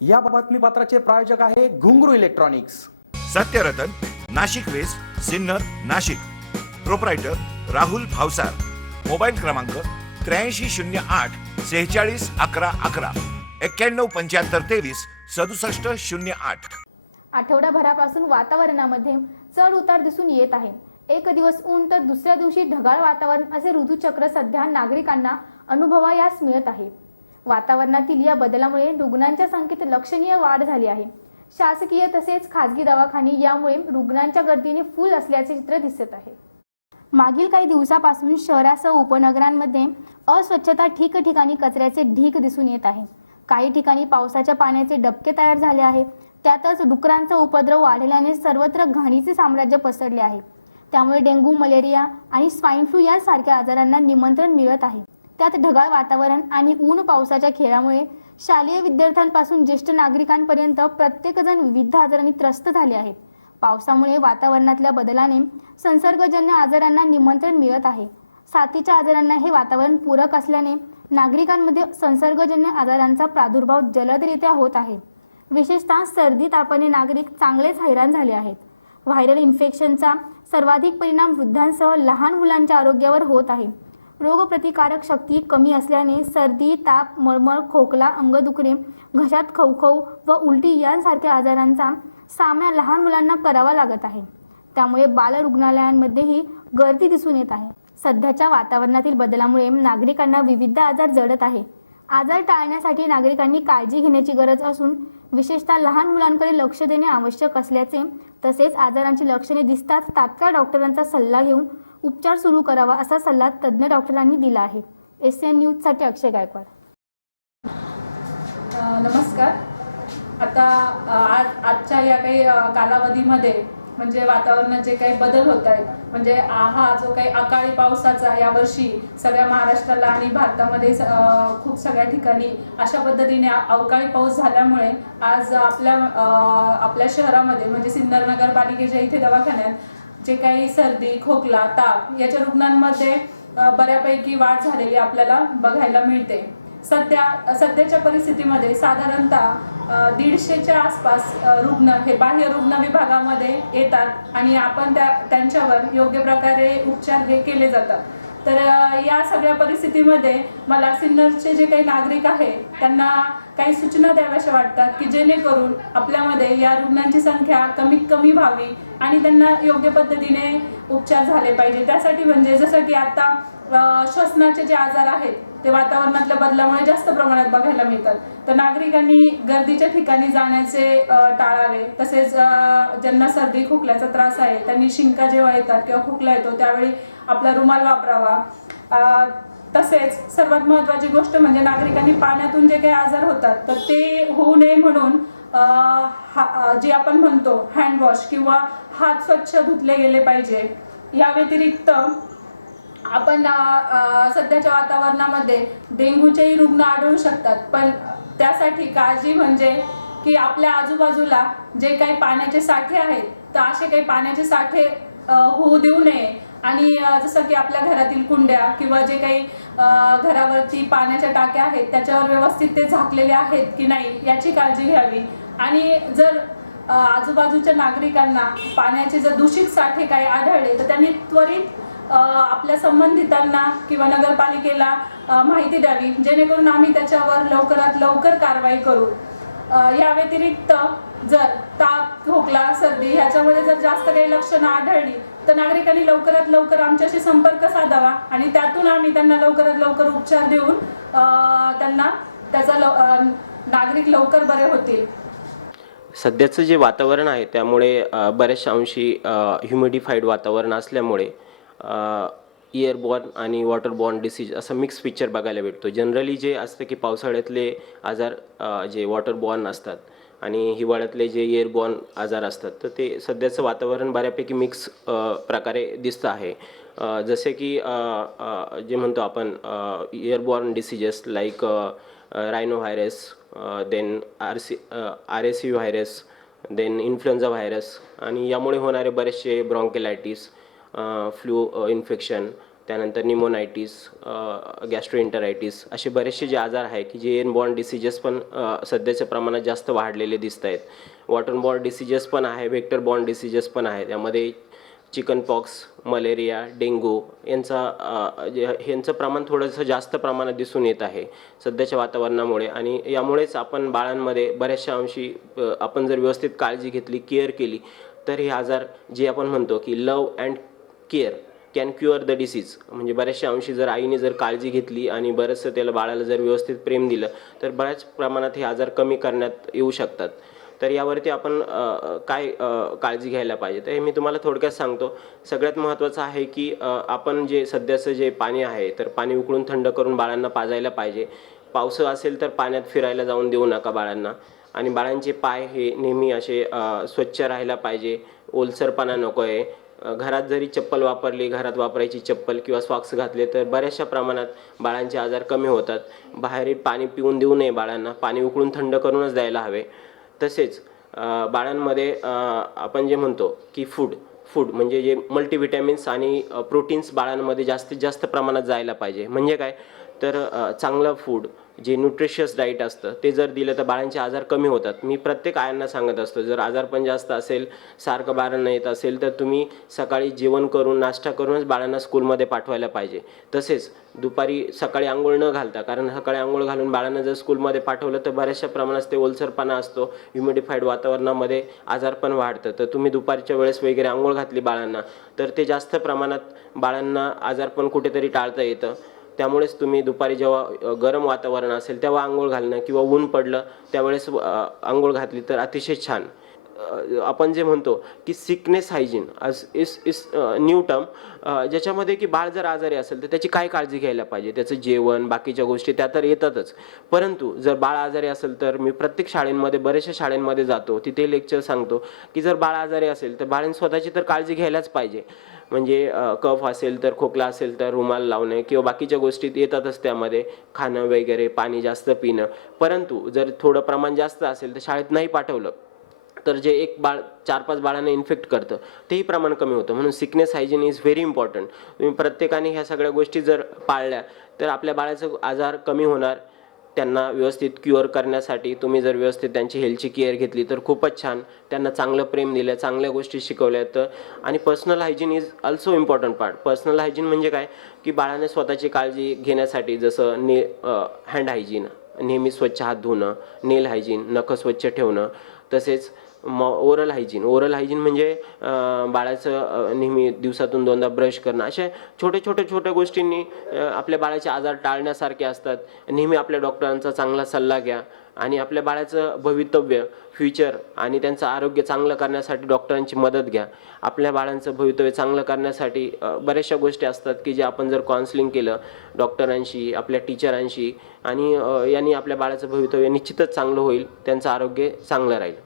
या बातमीपत्राचे प्रायोजक आहे Ghungroo electronics. Satyaratan Nashik west Sinnar Nashik. Proprietor Rahul Bhavsar. Mobile क्रमांक त्र्याऐंशी शून्य आठ सेहेचाळीस अकरा अकरा. एक्क्याण्णव पंच्याहत्तर तेवीस सदुसष्ट शून्य आठ. आठवडाभरापासून वातावरणामध्ये चढ उतार दिसून येत आहे. एक दिवस ऊन तर दुसऱ्या दिवशी ढगाळ वातावरण असे ऋतुचक्र सध्या नागरिकांना अनुभवायास मिळत आहे. वातावरणातील या बदलामुळे रुग्णांच्या संख्येत लक्षणीय वाढ झाली आहे. शासकीय तसेच खाजगी दवाखाने यामुळे रुग्णांच्या गर्दीने फुल असल्याचे चित्र दिसत आहे. मागील काही दिवसापासून शहरासह उपनगरांमध्ये अस्वच्छता ठिकठिकाणी कचऱ्याचे ढीक दिसून येत आहे. काही ठिकाणी पावसाच्या पाण्याचे डबके तयार झाले आहे. त्यातच डुकरांचा उपद्रव वाढल्याने सर्वत्र घाणीचे साम्राज्य पसरले आहे. त्यामुळे डेंग्यू मलेरिया आणि स्वाईन फ्लू यासारख्या आजारांना निमंत्रण मिळत आहे. त्यात ढगाळ वातावरण आणि ऊन पावसाच्या खेळामुळे शालेय विद्यार्थ्यांपासून ज्येष्ठ नागरिकांपर्यंत प्रत्येकजण विविध आजारांनी त्रस्त झाले आहेत. पावसामुळे वातावरणातल्या बदलाने संसर्गजन्य आजारांना निमंत्रण मिळत आहे. साथीच्या आजारांना हे वातावरण पूरक असल्याने नागरिकांमध्ये संसर्गजन्य आजारांचा प्रादुर्भाव जलदरित्या होत आहे. विशेषतः सर्दी तापाने नागरिक चांगलेच हैराण झाले आहेत. व्हायरल इन्फेक्शनचा सर्वाधिक परिणाम वृद्धांसह लहान मुलांच्या आरोग्यावर होत आहे. रोगप्रतिकारक शक्ती कमी असल्याने सर्दी ताप मळमळ खोकला अंग दुखणे घशात खवखव व उलटी यांसारख्या आजारांचा सामना लहान मुलांना करावा लागत आहे. त्यामुळे बालरुग्णालयांमध्येही गर्दी दिसून येत आहे. सध्याच्या वातावरणातील बदलामुळे नागरिकांना विविध आजार जडत आहे. आजार टाळण्यासाठी नागरिकांनी काळजी घेण्याची गरज असून विशेषतः लहान मुलांकडे लक्ष देणे आवश्यक असल्याचे तसेच आजारांची लक्षणे दिसताच तात्काळ डॉक्टरांचा सल्ला घेऊन उपचार सुरू करावा असा सल्ला तज्ज्ञ डॉक्टरांनी दिला आहे. एस एन न्यूजसाठी अक्षय गायकवाड. नमस्कार. आता आज आजच्या या काही कालावधीमध्ये म्हणजे वातावरणात जे काही बदल होत आहेत म्हणजे हा जो काही अकाळी पावसाचा यावर्षी सगळ्या महाराष्ट्राला आणि भारतामध्ये खूप सगळ्या ठिकाणी अशा पद्धतीने अवकाळी पाऊस झाल्यामुळे आज आपल्या आपल्या शहरामध्ये म्हणजे सिन्नर नगरपालिकेच्या इथे दवाखान्यात जे काही सर्दी खोकला ताप याच्या रुग्णांमध्ये बऱ्यापैकी वाढ झालेली आपल्याला बघायला मिळते. सध्या सध्याच्या परिस्थितीमध्ये साधारणतः दीडशेच्या आसपास रुग्ण हे बाह्य रुग्ण विभागामध्ये येतात आणि आपण त्या त्यांच्यावर योग्य प्रकारे उपचार हे केले जातात. तर या सगळ्या परिस्थितीमध्ये मला सिन्नरचे जे काही नागरिक आहे त्यांना काही सूचना द्याव्याशा वाटतात की जेणेकरून आपल्यामध्ये या रुग्णांची संख्या कमीत कमी व्हावी आणि त्यांना योग्य पद्धतीने उपचार झाले पाहिजे. त्यासाठी म्हणजे जसं की आता श्वसनाचे जे आजार आहेत ते वातावरणातल्या बदलामुळे जास्त प्रमाणात बघायला मिळतात. तर नागरिकांनी गर्दीच्या ठिकाणी जाण्याचे टाळावे. तसेच ज्यांना सर्दी खोकल्याचा त्रास आहे त्यांनी शिंका जेव्हा येतात किंवा खोकला येतो त्यावेळी आपला रुमाल वापरावा. तसेच सर्वात महत्वाची गोष्ट म्हणजे नागरिकांनी पाण्यातून जे काही आजार होतात तर ते होऊ नये म्हणून हा- जे आपण म्हणतो हँडवॉश किंवा हात स्वच्छ धुतले गेले पाहिजे. या व्यतिरिक्त आपण सध्याच्या वातावरणामध्ये डेंग्यूचेही रुग्ण आढळू शकतात. पण त्यासाठी काळजी म्हणजे की आपल्या आजूबाजूला जे काही पाण्याचे साठे आहेत तर असे काही पाण्याचे साठे होऊ देऊ नये. आणि जसं की आपल्या घरातील कुंड्या किंवा जे काही घरावरची पाण्याच्या टाक्या आहेत त्याच्यावर व्यवस्थित ते झाकलेले आहेत की नाही याची काळजी घ्यावी. आणि जर आजूबाजूच्या नागरिकांना पाण्याचे जर दूषित साठे काही आढळले तर त्यांनी त्वरित आपल्या संबंधितांना किंवा नगरपालिकेला माहिती द्यावी जेणेकरून आम्ही त्याच्यावर लवकरात लवकर कारवाई करू. या व्यतिरिक्त जर ताप खोकला सर्दी ह्याच्यामध्ये जर जास्त काही लक्षणं आढळली तर नागरिकांनी लवकरात लवकर आमच्याशी संपर्क साधावा आणि त्यातून आम्ही त्यांना लवकरात लवकर उपचार देऊन त्यांना त्याचा लव- नागरिक लवकर बरे होतील. सध्याचं जे वातावरण आहे त्यामुळे बऱ्याचशा अंशी ह्युमिडिफाईड वातावरण असल्यामुळे इयरबॉर्न आणि वॉटरबॉर्न डिसीज असं मिक्स पिक्चर बघायला भेटतो. जनरली जे असतं की पावसाळ्यातले आजार जे जे वॉटरबॉर्न असतात आणि हिवाळ्यातले जे एअरबॉर्न आजार असतात तर ते सध्याचं वातावरण बऱ्यापैकी मिक्स प्रकारे दिसतं आहे. जसे की जे म्हणतो आपण airborne diseases like rhino virus then R C R S C virus then influenza virus आणि यामुळे होणारे बरेचसे ब्रॉन्केलायटिस फ्लू इन्फेक्शन त्यानंतर निमोनायटीस गॅस्ट्रोएंटरायटिस असे बरेचसे जे आजार आहे की जे एन बॉर्न डिसिजेस पण सध्याच्या प्रमाणात जास्त वाढलेले दिसत आहेत. वॉटर बॉर्न डिसिजेस पण आहे व्हेक्टर बॉर्न डिसिजेस पण आहे त्यामध्ये चिकन पॉक्स मलेरिया डेंगू यांचा यांचं प्रमाण थोडंसं जास्त प्रमाणात दिसून येत आहे सध्याच्या वातावरणामुळे. आणि यामुळेच आपण बाळांमध्ये बऱ्याचशा अंशी आपण जर व्यवस्थित काळजी घेतली केअर केली तर हे आजार जे आपण म्हणतो की love and care can cure the disease म्हणजे बऱ्याचशा अंशी जर आईने जर काळजी घेतली आणि बरंचसं त्याला बाळाला जर व्यवस्थित प्रेम दिलं तर बऱ्याच प्रमाणात हे आजार कमी करण्यात येऊ शकतात. तर यावरती आपण काय काळजी घ्यायला पाहिजे? तर हे मी तुम्हाला थोडक्यात सांगतो. सगळ्यात महत्त्वाचं आहे की आपण जे सध्याचं जे पाणी आहे तर पाणी उकळून थंड करून बाळांना पाजायला पाहिजे. पावसं असेल तर पाण्यात फिरायला जाऊन देऊ नका बाळांना. आणि बाळांचे पाय हे नेहमी असे स्वच्छ राहायला पाहिजे. ओलसरपणा नको आहे घरात जरी चप्पल वापरली घरात वापरायची चप्पल किंवा सॉक्स घातले तर बऱ्याचशा प्रमाणात बाळांचे आजार कमी होतात. बाहेर पाणी पिऊन देऊ नये बाळांना पाणी उकळून थंड करूनच द्यायला हवे. तसेच बाळांमध्ये आपण जे म्हणतो की फूड फूड म्हणजे जे मल्टीव्हिटॅमिन्स आणि प्रोटीन्स बाळांमध्ये जास्तीत जास्त प्रमाणात जायला पाहिजे. म्हणजे काय? तर चांगलं फूड जे न्यूट्रिशियस डाईट असतं ते जर दिलं तर बाळांचे आजार कमी होतात. मी प्रत्येक आयांना सांगत असतो जर आजारपण जास्त असेल सारखं बाळांना येत असेल तर तुम्ही सकाळी जेवण करून नाश्ता करूनच बाळांना स्कूलमध्ये पाठवायला पाहिजे. तसेच दुपारी सकाळी आंघोळ न घालता कारण सकाळी आंघोळ घालून बाळांना जर स्कूलमध्ये पाठवलं तर बऱ्याचशा प्रमाणात ते ओलसरपणा असतो ह्युमिडिफाईड वातावरणामध्ये आजारपण वाढतं तर तुम्ही दुपारच्या वेळेस वगैरे आंघोळ घातली बाळांना तर ते जास्त प्रमाणात बाळांना आजारपण कुठेतरी टाळता येतं. त्यामुळेच तुम्ही दुपारी जेव्हा गरम वातावरण असेल तेव्हा आंघोळ घालणं किंवा ऊन पडलं त्यावेळेस आंघोळ घातली तर अतिशय छान. आपण जे म्हणतो की सिकनेस हायजीन आज इस इस न्यू टर्म ज्याच्यामध्ये की बाळ जर आजारी असेल तर त्याची काय काळजी घ्यायला पाहिजे? त्याचं जेवण बाकीच्या गोष्टी त्या तर येतातच. परंतु जर बाळ आजारी असेल तर मी प्रत्येक शाळेंमध्ये बऱ्याचशा शाळेंमध्ये जातो. तिथे लेक्चर सांगतो की जर बाळ आजारी असेल तर बाळांनी स्वतःची तर काळजी घ्यायलाच पाहिजे. म्हणजे कफ असेल तर खोकला असेल तर रुमाल लावणे किंवा बाकीच्या गोष्टी येतातच त्यामध्ये खाणं वगैरे पाणी जास्त पिणं. परंतु जर थोडं प्रमाण जास्त असेल तर शाळेत नाही पाठवलं तर जे एक बाळ चार पाच बाळांना इन्फेक्ट करतं तेही प्रमाण कमी होतं. म्हणून sickness hygiene is very important तुम्ही प्रत्येकाने ह्या सगळ्या गोष्टी जर पाळल्या तर आपल्या बाळाचं आजार कमी होणार. त्यांना व्यवस्थित क्युअर करण्यासाठी तुम्ही जर व्यवस्थित त्यांची हेल्थची केअर घेतली तर खूपच छान. त्यांना चांगलं प्रेम दिलं चांगल्या गोष्टी शिकवल्या तर आणि personal hygiene is also important part personal hygiene म्हणजे काय? की बाळाने स्वतःची काळजी घेण्यासाठी जसं ने हँड हायजीन नेहमी स्वच्छ हात धुणं नेल हायजीन नखं स्वच्छ ठेवणं तसेच म ओरल हायजीन. ओरल हायजीन म्हणजे बाळाचं नेहमी दिवसातून दोनदा ब्रश करणं. अशा छोट्या छोट्या छोट्या गोष्टींनी आपल्या बाळाचे आजार टाळण्यासारखे असतात. नेहमी आपल्या डॉक्टरांचा चांगला सल्ला घ्या. आणि आपल्या बाळाचं भवितव्य फ्युचर आणि त्यांचं आरोग्य चांगलं करण्यासाठी डॉक्टरांची मदत घ्या. आपल्या बाळांचं भवितव्य चांगलं करण्यासाठी बऱ्याचशा गोष्टी असतात की जे आपण जर काउन्सिलिंग केलं डॉक्टरांशी आपल्या टीचरांशी आणि यांनी आपल्या बाळाचं भवितव्य निश्चितच चांगलं होईल त्यांचं आरोग्य चांगलं राहील.